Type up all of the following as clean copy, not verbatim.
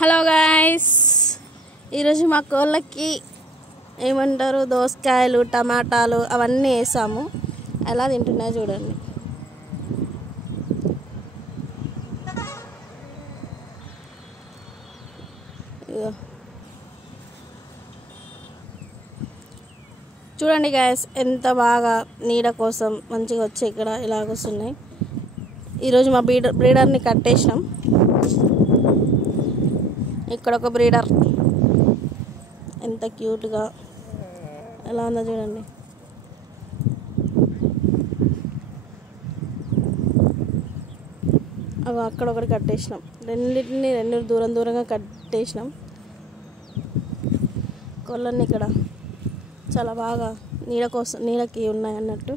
Hello guys, ఈరోజు మా కోళ్ళకి ఏమంటారు దోసకాయలు టమాటాలు అవన్నీ వేసాము. ఎలా తింటున్నాయో చూడండి. చూడండి గాయ్స్, ఎంత బాగా నీడ కోసం మంచిగా వచ్చి ఇక్కడ ఇలాగొస్తున్నాయి. ఈరోజు మా బ్రీడర్ని కట్టేసినాం. ఇక్కడ ఒక బ్రీడర్ ఎంత క్యూట్గా ఎలా ఉందో చూడండి. అవి అక్కడ ఒకటి కట్టేసినాం. రెండు దూరంగా కట్టేసినాం. కోళ్ళన్నీ ఇక్కడ చాలా బాగా నీడకి ఉన్నాయి అన్నట్టు.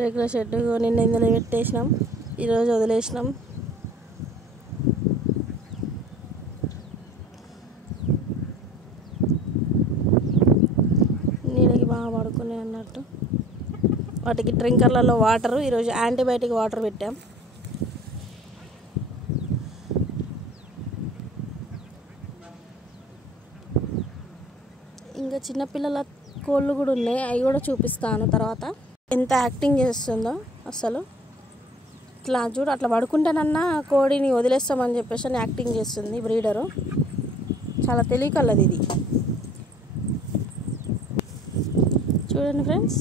రేకుల షెడ్ నిన్న ఇందులో పెట్టేసినాం, ఈరోజు వదిలేసినాం. నీళ్ళకి బాగా పడుకున్నాయి అన్నట్టు. వాటికి డ్రింకర్లలో వాటరు, ఈరోజు యాంటీబయాటిక్ వాటర్ పెట్టాం. ఇంకా చిన్నపిల్లల కోళ్ళు కూడా ఉన్నాయి, అవి కూడా చూపిస్తాను తర్వాత. ఎంత యాక్టింగ్ చేస్తుందో అసలు. ఇట్లా చూడు, అట్లా పడుకుంటానన్నా కోడిని వదిలేస్తామని చెప్పేసి అని యాక్టింగ్ చేస్తుంది బ్రీడరు. చాలా తెలియకల్లది ఇది. చూడండి ఫ్రెండ్స్.